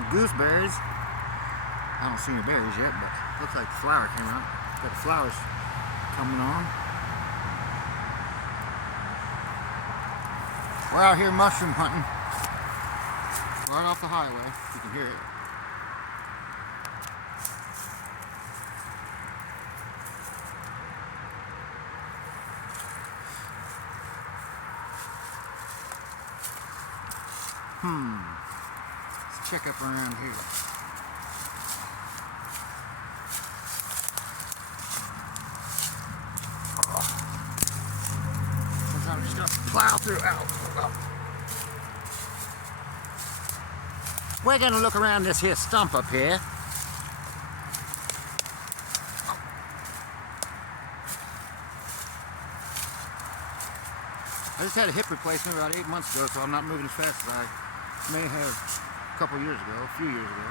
some gooseberries. I don't see any berries yet, but looks like the flower came out. Got the flowers coming on. We're out here mushroom hunting. Right off the highway. You can hear it. Let's check up around here. I'm just gonna plow through. We're gonna look around this here stump up here. I just had a hip replacement about 8 months ago, so I'm not moving as fast as I may have a couple years ago, a few years ago.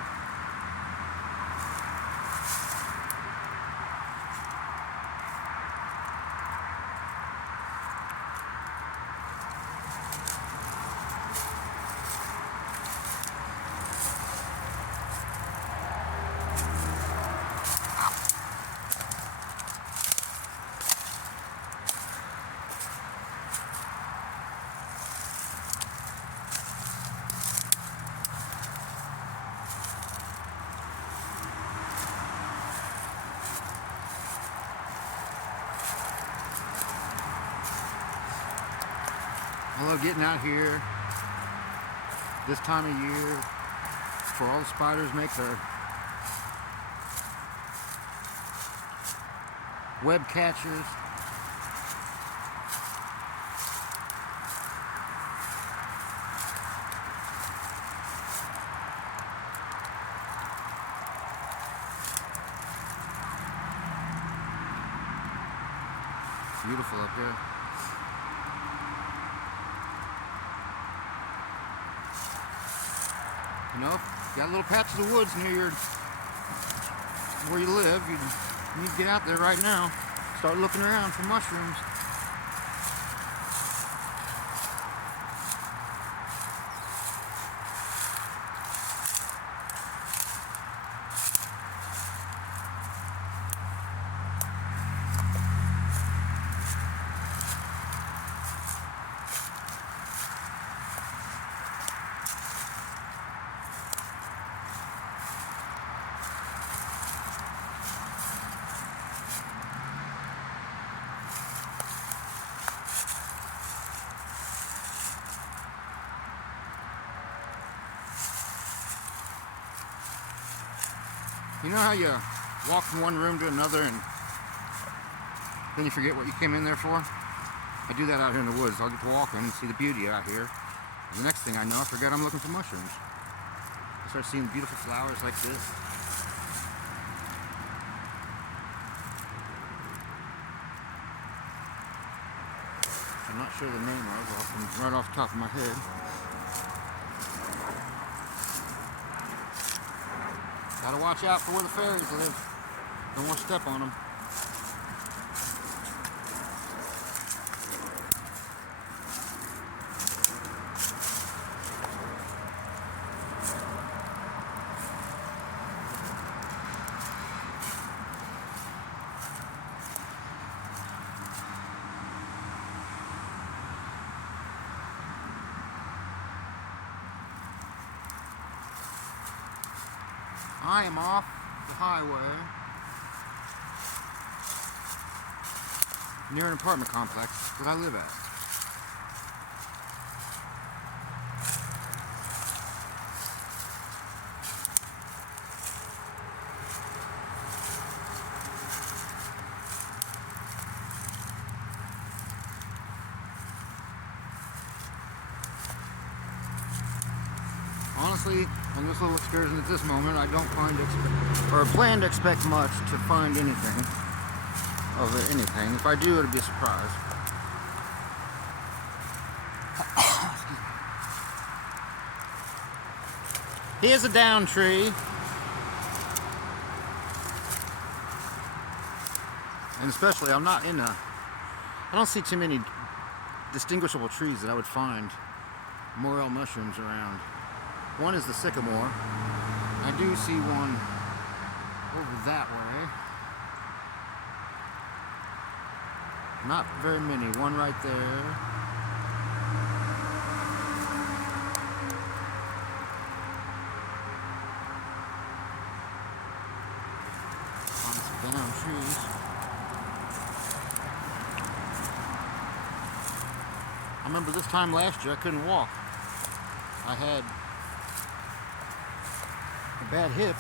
I love getting out here this time of year before all the spiders make their web catchers. Beautiful up here. You know, if you got little patches of woods near where you live, you need to get out there right now. Start looking around for mushrooms. You know how you walk from one room to another and then you forget what you came in there for? I do that out here in the woods. I'll get to walking and see the beauty out here. And the next thing I know, I forget I'm looking for mushrooms. I start seeing beautiful flowers like this. I'm not sure the name of, right off the top of my head. Gotta watch out for where the fairies live. Don't want to step on them. I am off the highway near an apartment complex that I live at. Honestly, on this little excursion at this moment, I don't plan to expect much to find anything of anything. If I do, it'll be a surprise. Here's a down tree. And especially, I don't see too many distinguishable trees that I would find morel mushrooms around. One is the sycamore. I do see one over that way. Not very many. One right there. On some down trees. I remember this time last year I couldn't walk. I had a bad hip.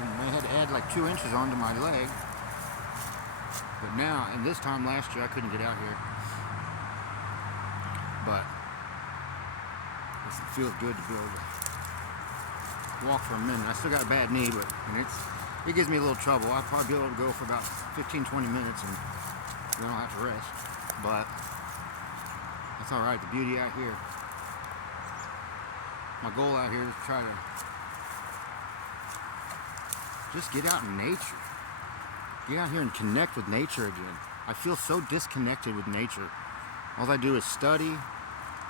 And I had to add like 2 inches onto my leg. But now, and this time last year, I couldn't get out here. But it feels good to be able to walk for a minute. I still got a bad knee, but it gives me a little trouble. I'll probably be able to go for about 15-20 minutes and then I'll have to rest. But that's all right. The beauty out here. My goal out here is to try to just get out in nature. Get out here and connect with nature again. I feel so disconnected with nature. All I do is study.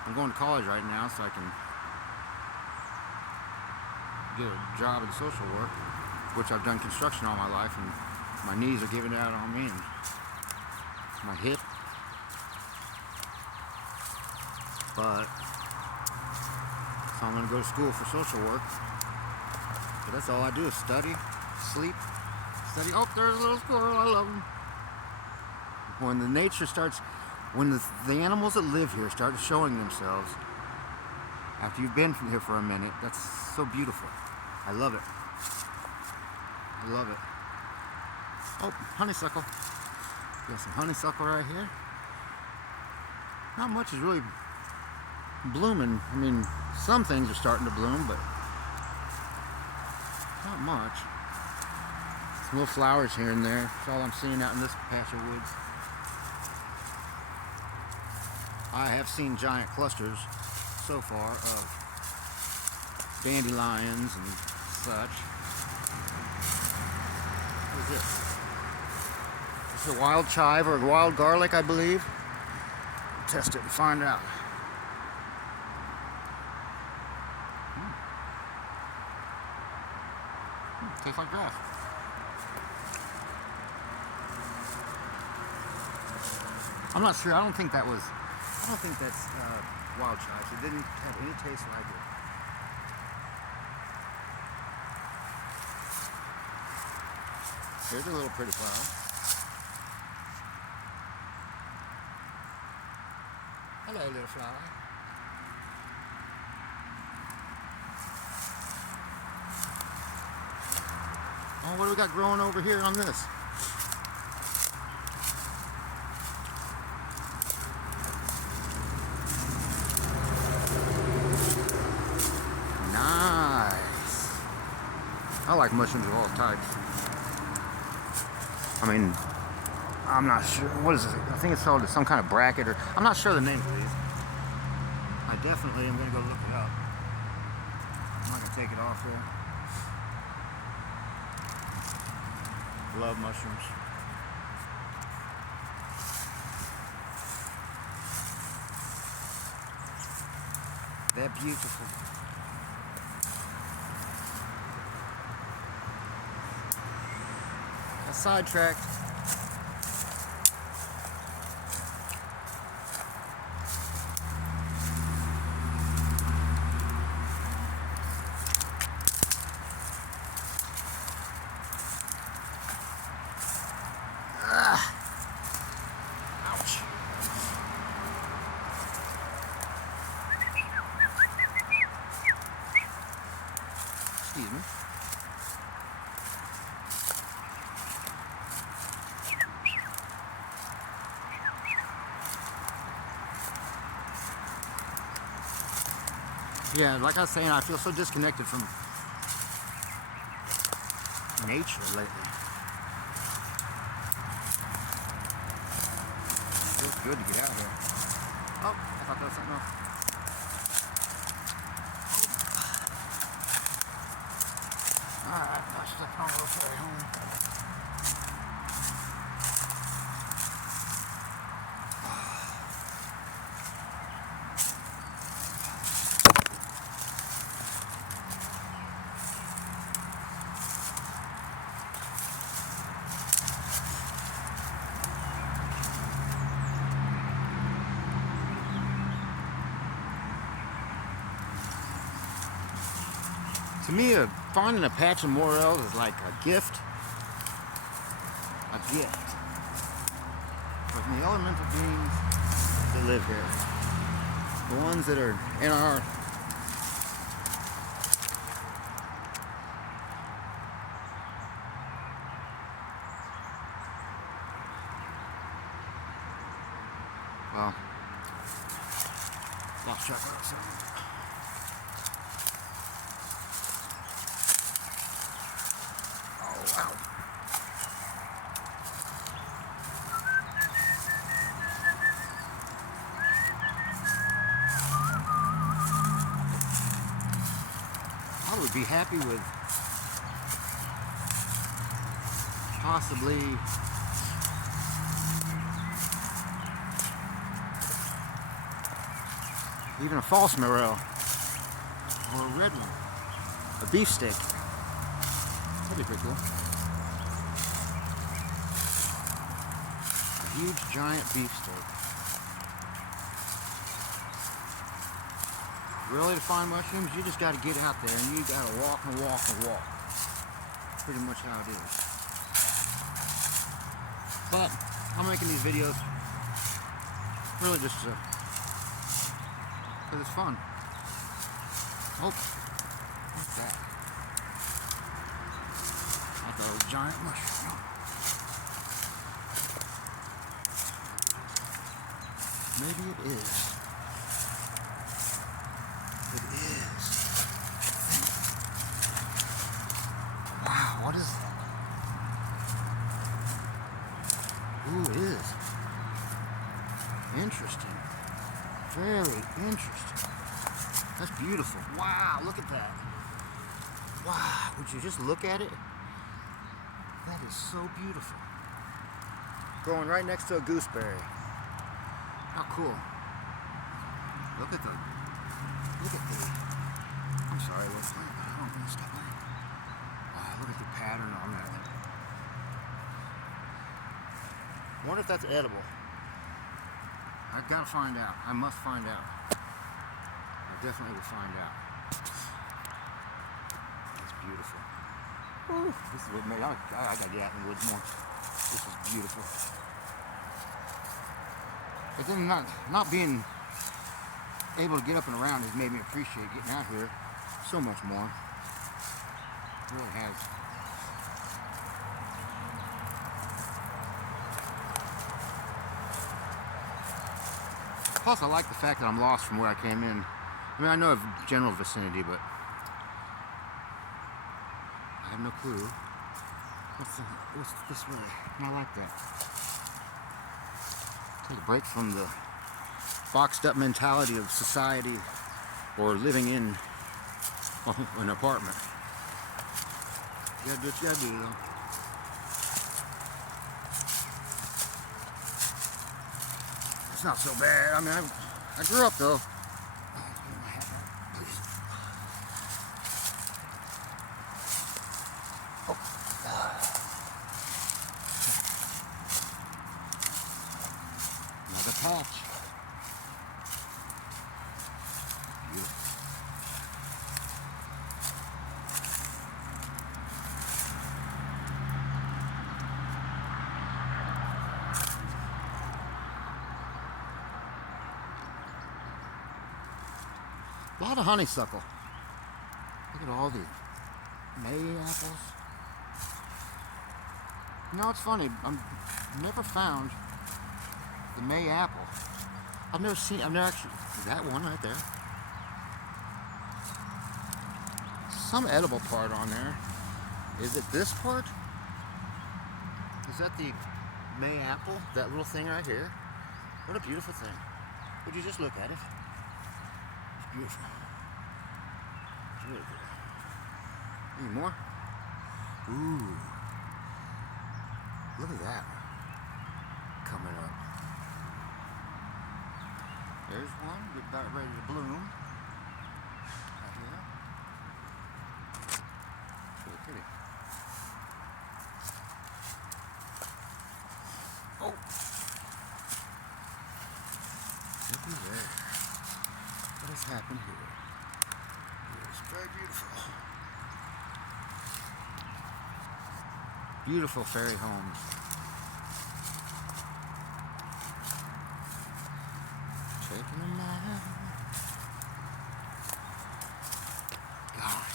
I'm going to college right now so I can get a job in social work, which I've done construction all my life, and my knees are giving out on me, and my hip. But so I'm going to go to school for social work. But that's all I do is study, sleep, study. Oh, there's a little squirrel. I love him. When the nature starts, when the animals that live here start showing themselves after you've been here for a minute, that's so beautiful. I love it. I love it. Oh, honeysuckle. Got some honeysuckle right here. Not much is really blooming. I mean, some things are starting to bloom, but not much. Some little flowers here and there. That's all I'm seeing out in this patch of woods. I have seen giant clusters so far of dandelions and such. What is this? This is a wild chive or a wild garlic, I believe. Test it and find out. Tastes like grass. I'm not sure. I don't think that's wild chives. It didn't have any taste like it. Here's a little pretty flower. Hello, little flower. Oh, what do we got growing over here on this? Nice. I like mushrooms of all types. I mean, I'm not sure. What is it? I think it's called some kind of bracket, or I'm not sure the name of these. I definitely am going to go look it up. I'm not going to take it off there. Love mushrooms. They're beautiful. Got sidetracked. Excuse me. Yeah, like I was saying, I feel so disconnected from nature lately. Feels good to get out here. Oh, I thought that was something else. Alright, that's the wrong way home. To me, finding a patch of morels is like a gift. A gift. From the elemental beings that live here. The ones that are in our well, lost track of something. Oh, wow. I would be happy with possibly even a false morel or a red one, a beefsteak. That'd be pretty cool. A huge giant beefsteak. Really, to find mushrooms, you just got to get out there and you got to walk and walk and walk. Pretty much how it is. But I'm making these videos really just because it's fun. Oh, what's that? I thought it was a giant mushroom. Maybe it is. It is. Wow, what is that? Ooh, it is. Interesting. Very interesting. That's beautiful. Wow, look at that. Wow, would you just look at it? That is so beautiful. Growing right next to a gooseberry. How cool. Look at the, I'm sorry, what's that? I don't want to stop that. Wow, look at the pattern on that. I wonder if that's edible. I've got to find out. I must find out. I definitely will find out. It's beautiful. Ooh, this is what made I got to get out in the woods more. This is beautiful. But then not being able to get up and around has made me appreciate getting out here so much more. It really has. Plus, I like the fact that I'm lost from where I came in. I mean, I know of general vicinity, but I have no clue. What's this way? And I like that. Take a break from the boxed up mentality of society or living in an apartment. You gotta do what you gotta do, though. It's not so bad. I mean, I grew up though. Another patch. Beautiful. A lot of honeysuckle. Look at all the May apples. You know, it's funny. I've never found the May apple. I've never actually, is that one right there? Some edible part on there. Is it this part? Is that the May apple? That little thing right here? What a beautiful thing. Would you just look at it? It's beautiful. It's really good. Any more? Ooh. Look at that. Coming up. There's one, about ready to bloom. Right here. It's really pretty. Oh! Looky there. What has happened here? It's very beautiful. Beautiful fairy homes. Taking them out. Gosh.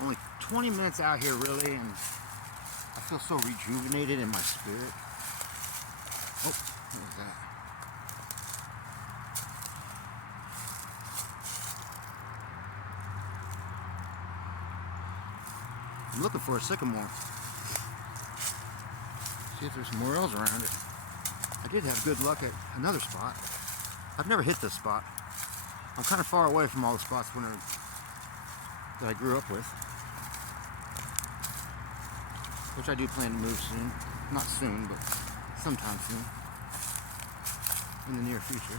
Only 20 minutes out here really, and I feel so rejuvenated in my spirit. Oh, what was that? I'm looking for a sycamore. See if there's some more elves around it. I did have good luck at another spot. I've never hit this spot. I'm kind of far away from all the spots that I grew up with. Which I do plan to move soon. Not soon, but sometime soon. In the near future.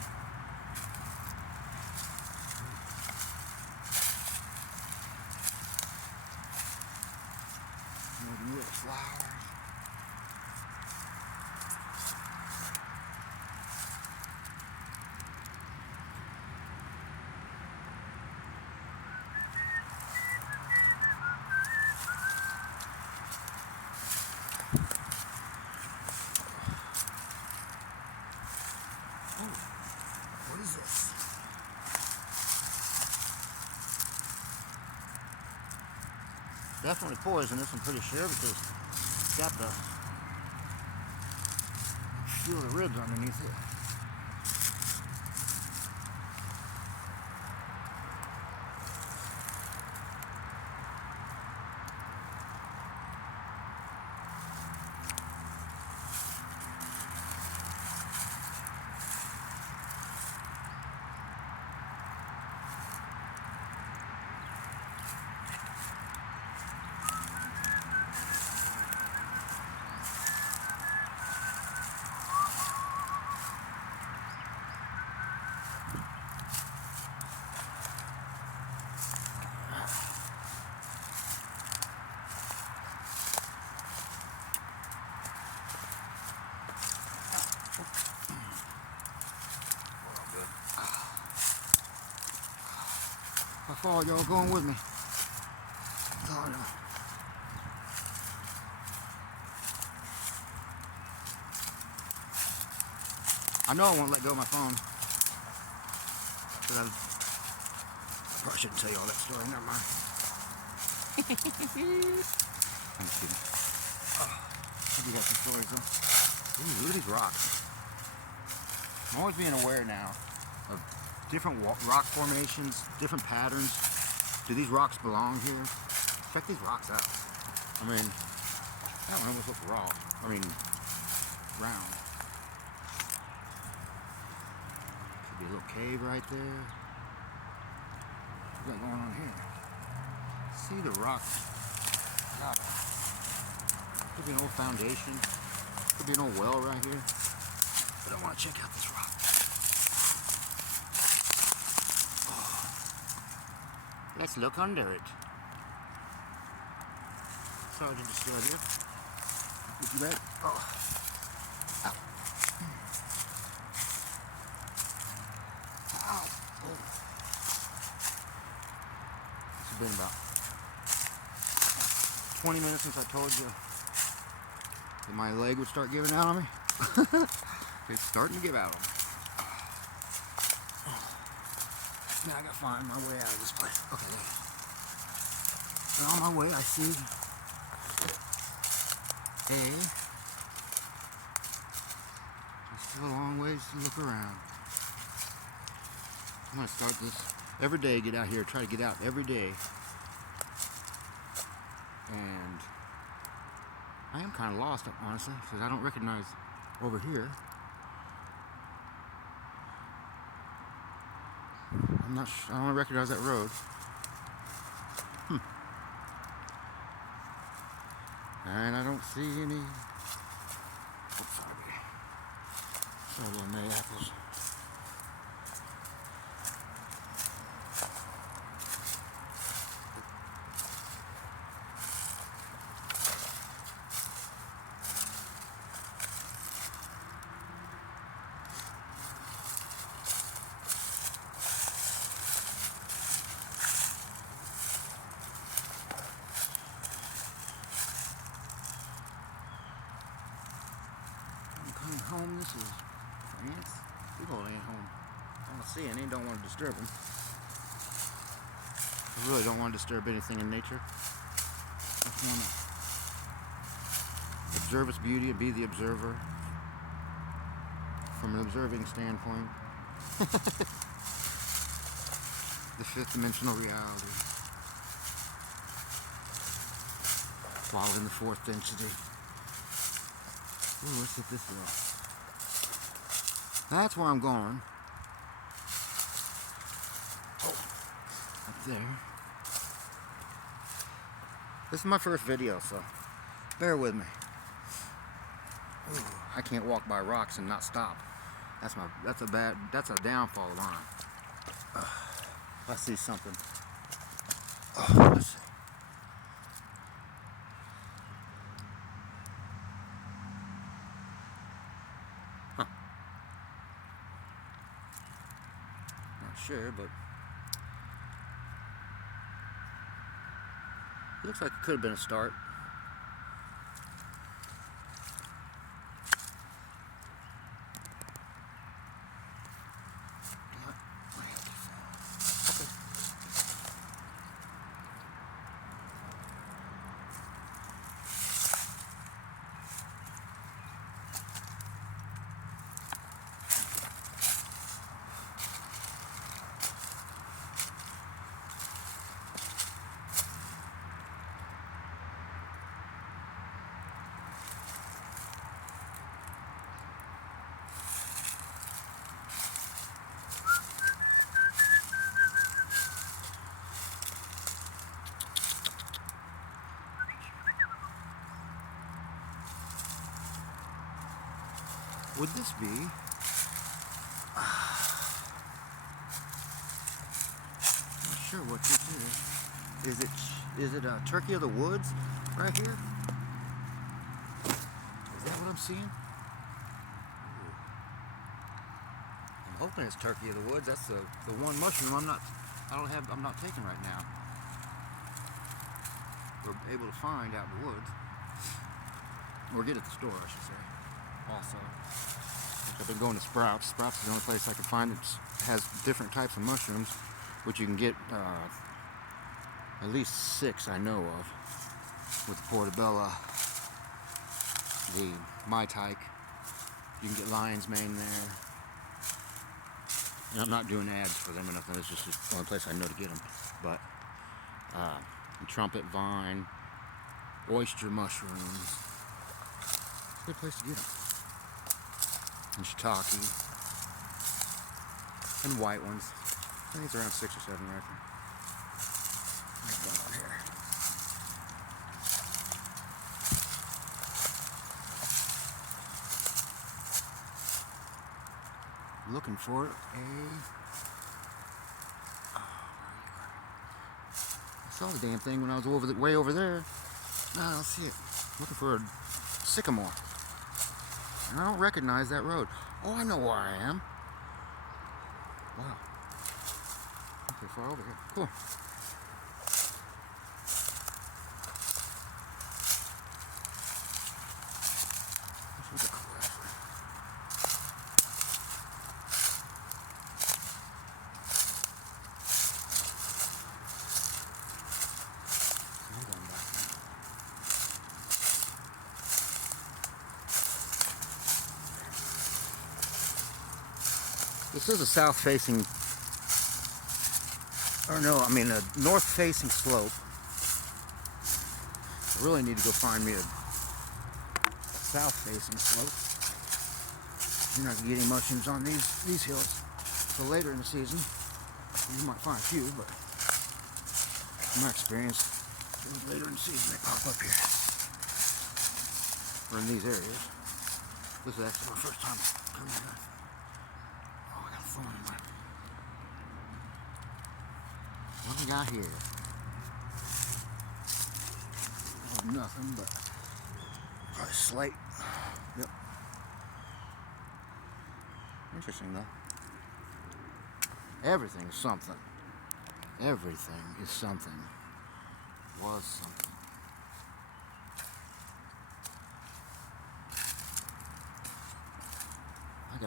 More little flowers. What is this? Definitely poisonous, I'm pretty sure, because it's got the feel the ribs underneath it. How far y'all going with me? Oh, no. I know I won't let go of my phone. But I probably shouldn't tell you all that story. Never mind. I'm just kidding. I do got some stories though. Ooh, look at these rocks. I'm always being aware now of different rock formations, different patterns. Do these rocks belong here? Check these rocks out. I mean, that one almost looks raw. I mean, round. Could be a little cave right there. What's going on here? See the rocks. God. Could be an old foundation. Could be an old well right here. But I want to check out this rock. Oh. Let's look under it. Sorry to disturb you. Would you bet? Oh. Ow. Ow. Oh. It's been about 20 minutes since I told you that my leg would start giving out on me. It's starting to give out on me. Now I gotta find my way out of this place. Okay. And on my way I see still a long ways to look around. I'm gonna start this every day, get out here, try to get out every day. And I am kind of lost, honestly, because I don't recognize over here. I'm not sure, I don't recognize that road. And I don't see any. Oops, sorry, little May apples. home this is. Ants? People ain't home. I don't see any. Don't want to disturb them. I really don't want to disturb anything in nature. I just want to observe its beauty and be the observer from an observing standpoint. The fifth dimensional reality. While in the fourth density. Ooh, let's hit this hill. That's where I'm going. Oh, up there. This is my first video, so bear with me. Ooh, I can't walk by rocks and not stop. That's a downfall of mine. I see something. Let's see. Huh. Not sure, but it looks like it could have been a start. Would this be? Not sure what this is. Is it a turkey of the woods right here? Is that what I'm seeing? I'm hoping it's turkey of the woods. That's the one mushroom I'm not taking right now. We're able to find out in the woods, or get at the store, I should say. Also, I've been going to Sprouts. Sprouts is the only place I can find that has different types of mushrooms, which you can get at least 6 I know of, with the portobello, the mai tai. You can get lion's mane there. And I'm not doing ads for them or nothing. It's just the only place I know to get them. But trumpet vine, oyster mushrooms. It's a good place to get them. And shiitake, and white ones. I think it's around 6 or 7 right there. What's going on here? Looking for I saw the damn thing when I was way over there. No, I don't see it. Looking for a sycamore. And I don't recognize that road. Oh, I know where I am. Wow. Okay, far over here. Cool. This is a south-facing, or no, I mean a north-facing slope. I really need to go find me a south-facing slope. You're not gonna get any mushrooms on these hills until later in the season. You might find a few, but in my experience, later in the season they pop up here, or in these areas. This is actually my first time coming here. What we got here? Oh, nothing but probably slate. Yep. Interesting though. Everything is something. Everything is something. Was something.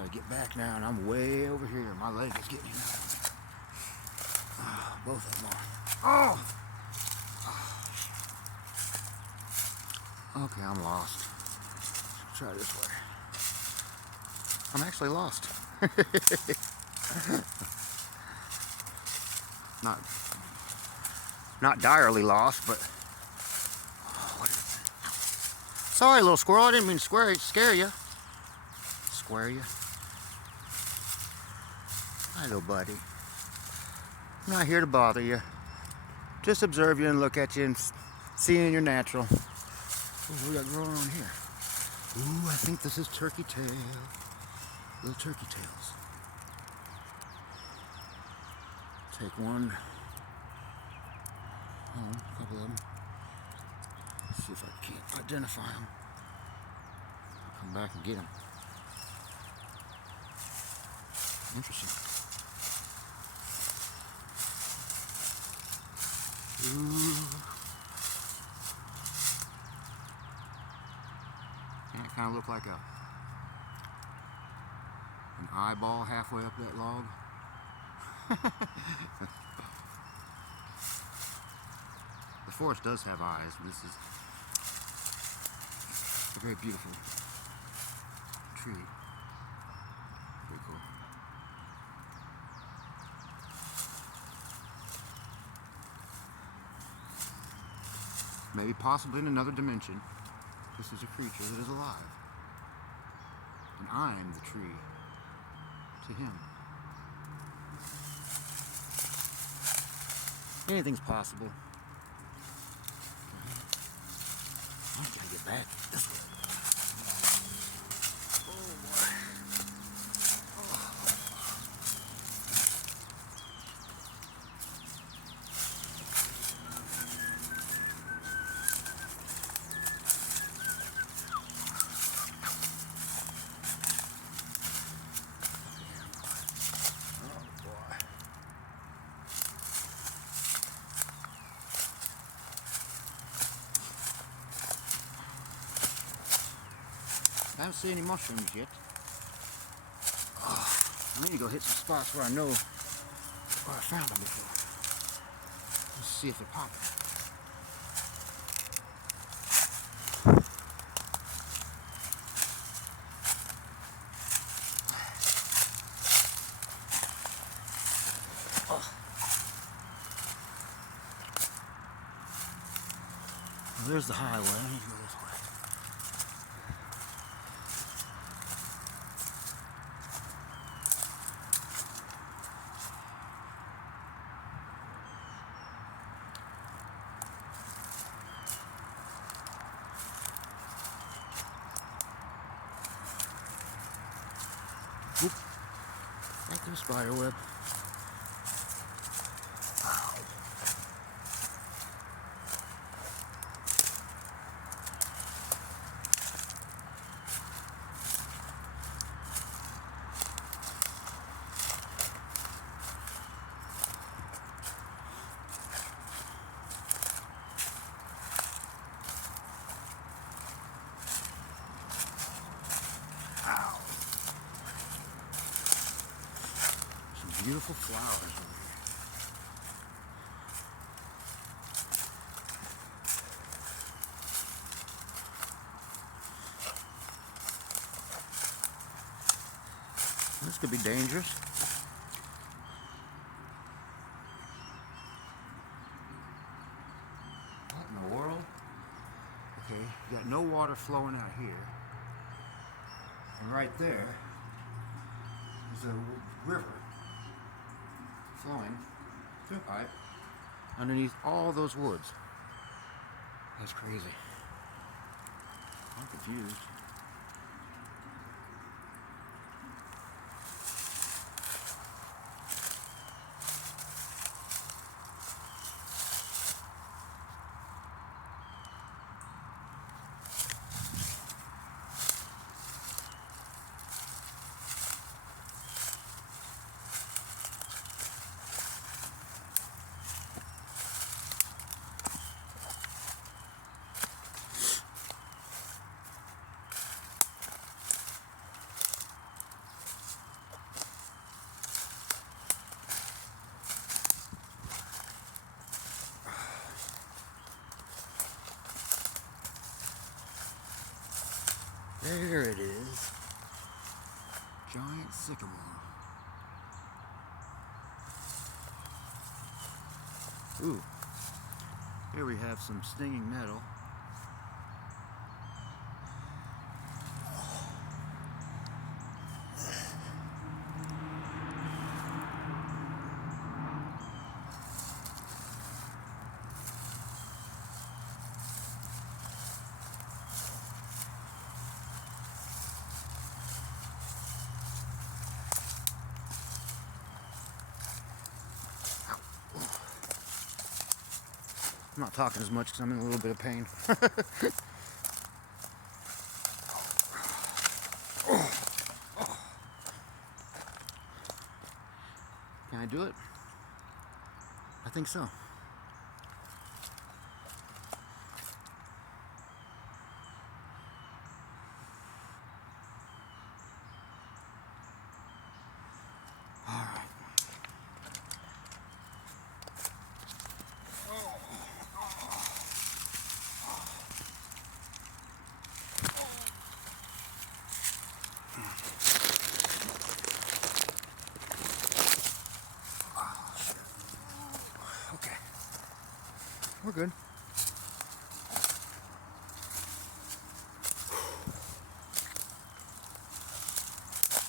gotta get back now, and I'm way over here. My leg is getting out. Oh, both of them are. Oh! Okay, I'm lost. Let's try this way. I'm actually lost. Not direly lost, but what is it? Sorry, little squirrel. I didn't mean to scare you. Square you. Hi, little buddy. I'm not here to bother you. Just observe you and look at you and see in your natural. What do we got growing on here? Ooh, I think this is turkey tail. Little turkey tails. Take one. A couple of them. See if I can't identify them. Come back and get them. Interesting. Ooh. And it kind of look like an eyeball halfway up that log. The forest does have eyes. This is a very beautiful tree. Pretty cool. Maybe possibly in another dimension, this is a creature that is alive. And I'm the tree to him. Anything's possible. I gotta get back this way. Oh boy. I haven't seen any mushrooms yet. I need to go hit some spots where I know where I found them before. Let's see if they're popping. Well, there's the highway. I need to go this way. Oop. Back to the spider web. Wow. Wow. Some beautiful flowers over here. This could be dangerous. What in the world? Okay, you got no water flowing out here. And right there is a river flowing through a pipe underneath all those woods. That's crazy. I'm confused. There it is. Giant sycamore. Ooh. Here we have some stinging nettle. I'm not talking as much because I'm in a little bit of pain. Can I do it? I think so. All right. Okay. We're good.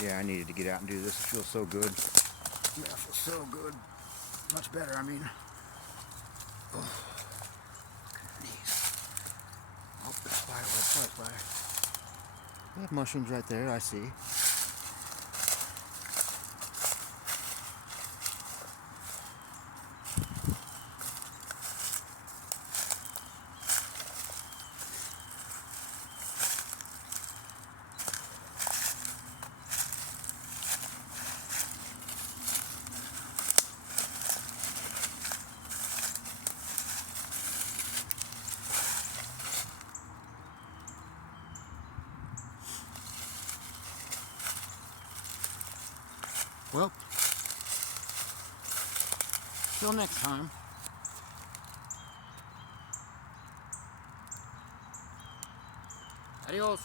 Yeah, I needed to get out and do this. It feels so good. Yeah, it feels so good. Much better, I mean. Oh, knees. Oh, spider. We have mushrooms right there, I see. Well, till next time. Adios.